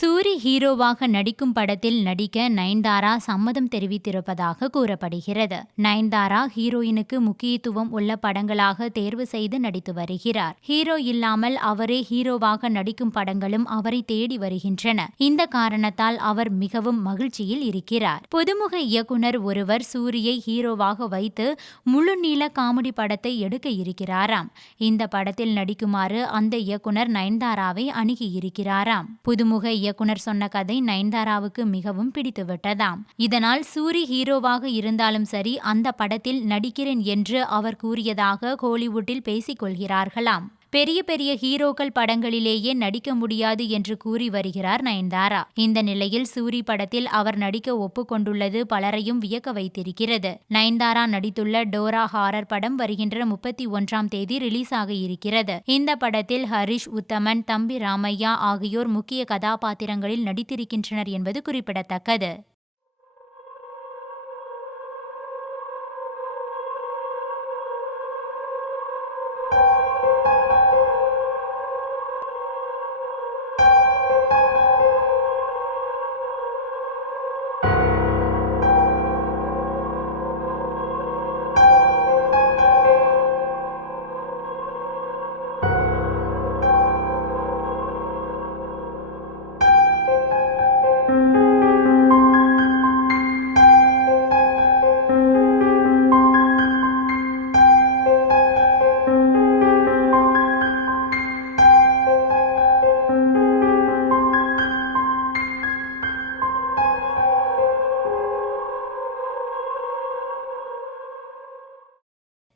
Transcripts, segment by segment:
சூரி ஹீரோவாக நடிக்கும் படத்தில் நடிக்க நயன்தாரா சம்மதம் தெரிவித்திருப்பதாக கூறப்படுகிறது. நயன்தாரா ஹீரோயினுக்கு முக்கியத்துவம் உள்ள படங்களாக தேர்வு செய்து நடித்து வருகிறார். ஹீரோ இல்லாமல் அவரே ஹீரோவாக நடிக்கும் படங்களும் அவரை தேடி வருகின்றன. இந்த காரணத்தால் அவர் மிகவும் மகிழ்ச்சியில் இருக்கிறார். புதுமுக இயக்குனர் ஒருவர் சூரியை ஹீரோவாக வைத்து முழு நீள காமெடி படத்தை எடுக்க இருக்கிறாராம். இந்த படத்தில் நடிக்குமாறு அந்த இயக்குனர் நயன்தாராவை அணுகியிருக்கிறாராம் புதுமுக இயக்குனர் சொன்ன கதை நயன்தாராவுக்கு மிகவும் பிடித்துவிட்டதாம். இதனால் சூரி ஹீரோவாக இருந்தாலும் சரி அந்த படத்தில் நடிக்கிறேன் என்று அவர் கூறியதாக ஹோலிவுட்டில் பேசிக் கொள்கிறார்களாம். பெரிய பெரிய ஹீரோக்கள் படங்களிலேயே நடிக்க முடியாது என்று கூறி வருகிறார் நயன்தாரா. இந்த நிலையில் சூரி படத்தில் அவர் நடிக்க ஒப்புக்கொண்டுள்ளது பலரையும் வியக்க வைத்திருக்கிறது. நயன்தாரா நடித்துள்ள டோரா ஹாரர் படம் வருகின்ற முப்பத்தி ஒன்றாம் தேதி ரிலீஸ் ஆக இருக்கிறது. இந்த படத்தில் ஹரிஷ் உத்தமன் தம்பி ராமையா ஆகியோர் முக்கிய கதாபாத்திரங்களில் நடித்திருக்கின்றனர் என்பது குறிப்பிடத்தக்கது.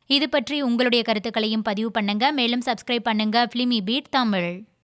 இது பற்றி உங்களுடைய கருத்துக்களையும் பதிவு பண்ணுங்க. மேலும் சப்ஸ்கிரைப் பண்ணுங்க. Filmibeat Tamil.